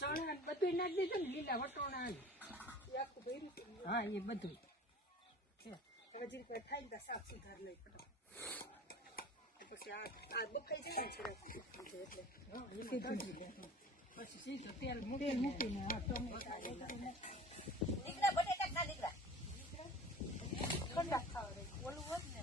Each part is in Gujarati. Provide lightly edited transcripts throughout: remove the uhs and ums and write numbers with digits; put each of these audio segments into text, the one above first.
ચણા બધું નાખી દીધું ને લીલા વટોણા હા એ બધું હજી થાય ને શાક સુધાર લઈ પછી આ બફાઈ જાય ને પછી સીધું તેલ મૂકીને હા ટમેટા દીકરા બટેટા ખા દીકરા ઠંડા ખાવ ઓલું હોત ને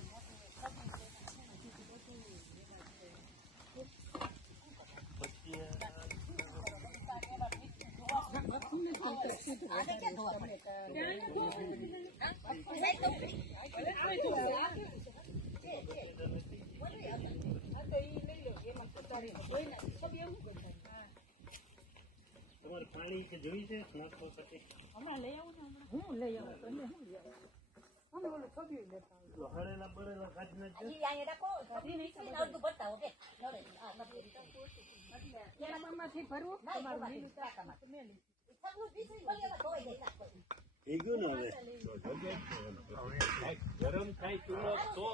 તમારે પાણી કે જોઈ છે હમણાં લઈ આવું ને હું લઈ આવું તમે શું લઈ આવું અમે ઓલું છબી લેતા હળેલા બળેલા કાઢી નાખજો કેરામાંથી ભરવું તમારું લીલું ચાકામાં તમે થઈ ગયું ને હવે ગરમ થાય ચૂલો તો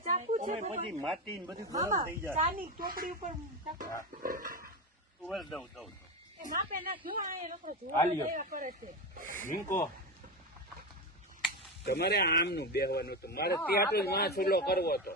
ચાકુ છે પછી માટી ને બધું ગરમ થઈ જાય ચાની ચોપડી ઉપર ઉભર દઉં એ માપે નાખ્યું આ લોકો હાલ્યો. કરે છે મૂકો તમારે આમનું બેહવાનું હતું મારે ત્યાં જ ચૂલો કરવો હતો